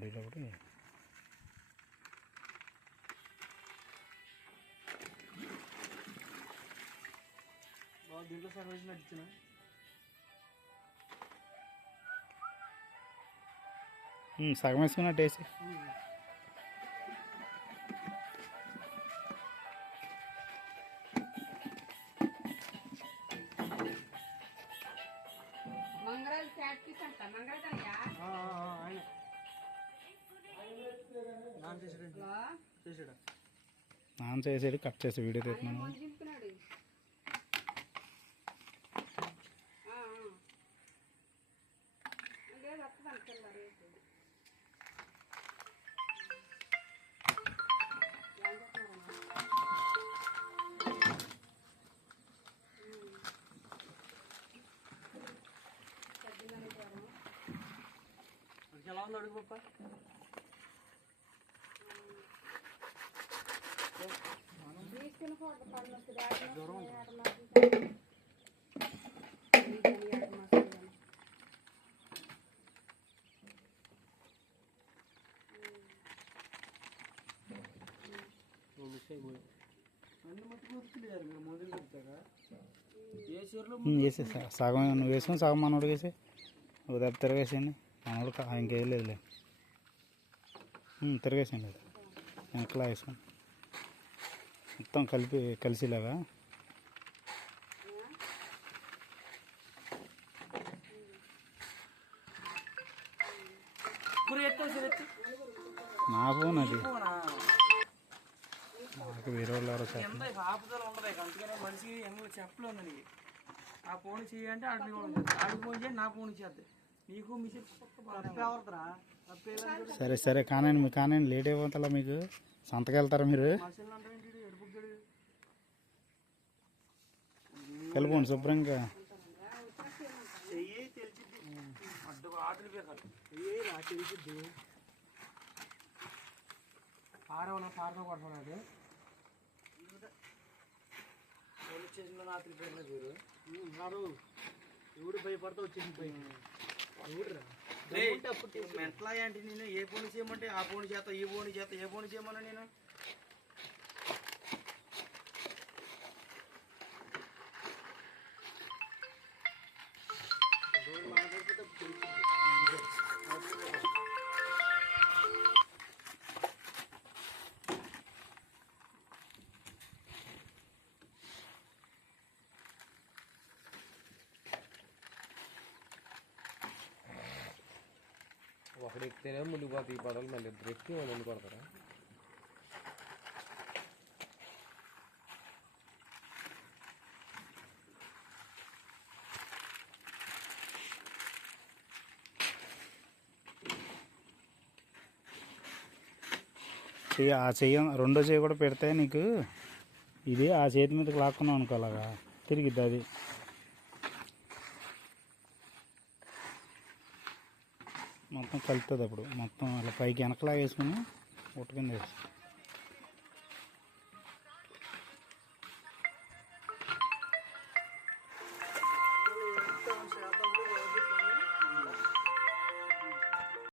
పడేటప్పుడు దీంట్లో సర్వీస్ నడిచిన సగం వేసుకున్నట్టు వేసి నాన్న చేసేది కట్ చేసి వీడియో తీస్తున్నాను. ఎలా ఉంది అడుగు పప్ప వేసేసా సగం నువ్వు వేసుకుని సగం మనోడు వేసి ఉదయం తిరగేసేయండి. మనోడు ఇంకేం లేదులే, తిరగేసేయండి. అది వెనకలా వేసుకొని మొత్తం కలిసిలాగా నా ఫోన్ అది, నాకు వేరే వాళ్ళు ఎవరో ఆపుదల ఉండదు. అందుకనే మనిషి ఎంగ చెప్పలేదు నీకు ఆ ఫోన్ చేయంటే ఆడికి ఫోన్ చేయండి, నా ఫోన్ చేద్దాం నీకు మిషన్. సరే సరే కానండి, మీకు కానండి, లేట్ అయిపోతా. మీకు సంతకి వెళ్తారా మీరు? కలుపుకోండి శుభ్రంగా. పడుతున్నాడు పోలీస్ స్టేషన్లో రాత్రి పేరు మీరు ఎవడు భయపడతా వచ్చేసి ఎట్లా అంటే నేను ఏ ఫోన్ చేయమంటే ఆ ఫోన్ చేత, ఈ ఫోన్ చేత, ఏ ఫోన్ చేయమన్నా నేను ఒకటి ఎక్కితేనే ముందుకు పోతే ఈ పడవలు మళ్ళీ ఇద్దరు ఎక్కి వాళ్ళు ముందు కొడతారా? ఆ చెయ్యి రెండో చెయ్యి కూడా పెడితే నీకు ఇది ఆ చేతి మీదకి లాక్కున్నావు అనుకో, అలాగా తిరిగిద్ది. అది మొత్తం కలుపుతుంది. అప్పుడు మొత్తం అలా పైకి వెనకలా వేసుకుని ఉట్టుకుంది వేసి